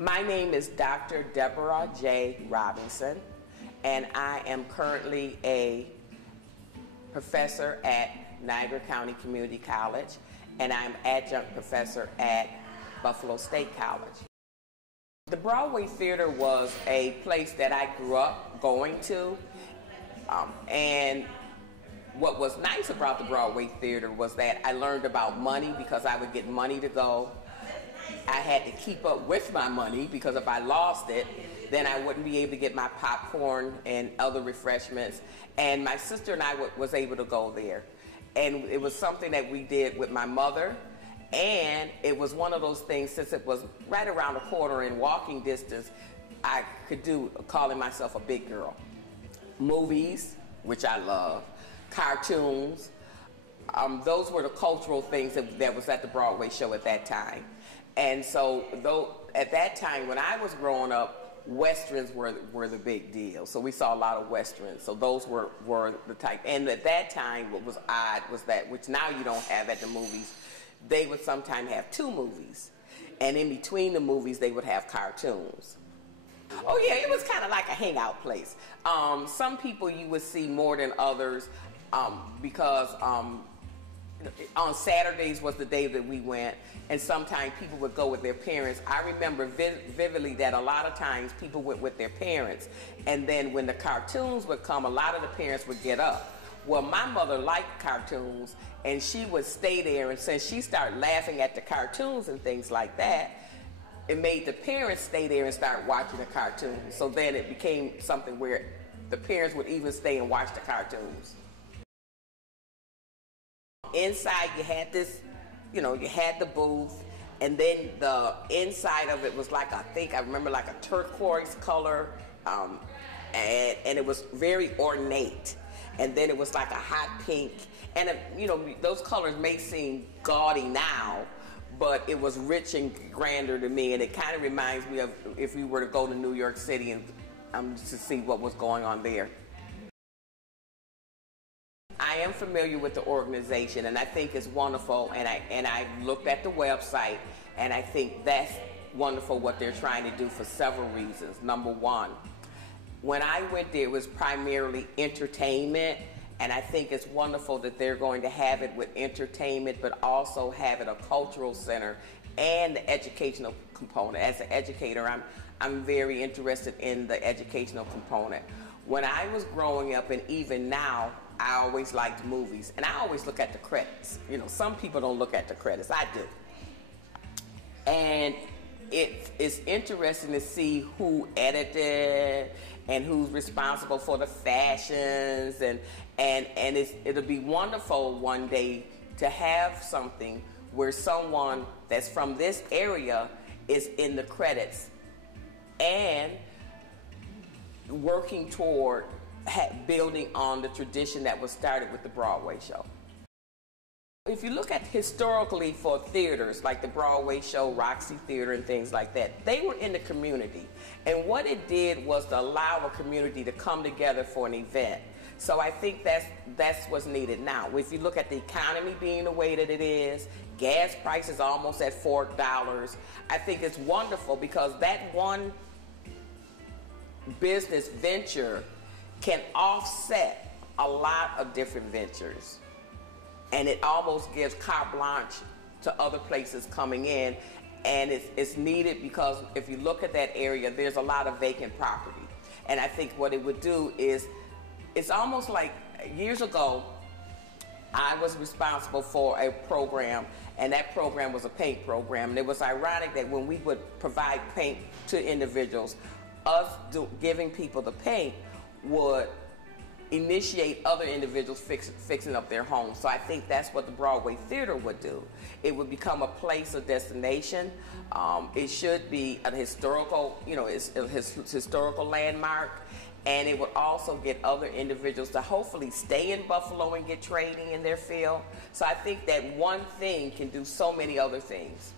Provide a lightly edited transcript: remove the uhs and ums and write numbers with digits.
My name is Dr. Deborah J. Robinson, and I am currently a professor at Niagara County Community College, and I'm adjunct professor at Buffalo State College. The Broadway Theater was a place that I grew up going to, and what was nice about the Broadway Theater was that I learned about money because I would get money to go. I had to keep up with my money because if I lost it, then I wouldn't be able to get my popcorn and other refreshments. And my sister and I was able to go there. And it was something that we did with my mother. And it was one of those things, since it was right around the corner in walking distance, I could do calling myself a big girl. Movies, which I love, cartoons, those were the cultural things that was at the Broadway show at that time. And so at that time when I was growing up, Westerns were the big deal. So we saw a lot of Westerns. So those were the type. And at that time, what was odd was that, which now you don't have at the movies, they would sometimes have two movies. And in between the movies, they would have cartoons. Oh yeah, it was kind of like a hangout place. Some people you would see more than others because on Saturdays was the day that we went, and sometimes people would go with their parents. I remember vividly that a lot of times people went with their parents, and then when the cartoons would come, a lot of the parents would get up. Well, my mother liked cartoons, and she would stay there, and since she started laughing at the cartoons and things like that, it made the parents stay there and start watching the cartoons. So then it became something where the parents would even stay and watch the cartoons. Inside you had this, you had the booth, and then the inside of it was like, I remember like a turquoise color, and it was very ornate. And then it was like a hot pink, and those colors may seem gaudy now, but it was rich and grander to me, and it kind of reminds me of if we were to go to New York City and to see what was going on there. I am familiar with the organization, and I think it's wonderful, and I looked at the website, and I think that's wonderful what they're trying to do for several reasons. Number one, when I went there, it was primarily entertainment, and I think it's wonderful that they're going to have it with entertainment, but also have it a cultural center and the educational component. As an educator, I'm very interested in the educational component. When I was growing up, and even now, I always liked movies, and I always look at the credits. Some people don't look at the credits. I do. And it's interesting to see who edited and who's responsible for the fashions, and it'll be wonderful one day to have something where someone that's from this area is in the credits and working toward building on the tradition that was started with the Broadway show. If you look at historically for theaters like the Broadway show, Roxy Theater and things like that, they were in the community. And what it did was to allow a community to come together for an event. So I think that's what's needed now. If you look at the economy being the way that it is, gas prices almost at $4, I think it's wonderful because that one business venture can offset a lot of different ventures. And it almost gives carte blanche to other places coming in. And it's needed because if you look at that area, there's a lot of vacant property. And I think what it would do is, it's almost like years ago, I was responsible for a program, and that program was a paint program. And it was ironic that when we would provide paint to individuals, us giving people the paint would initiate other individuals fixing up their homes. So I think that's what the Broadway Theater would do. It would become a place of destination. It should be a historical, historical landmark, and it would also get other individuals to hopefully stay in Buffalo and get training in their field. So I think that one thing can do so many other things.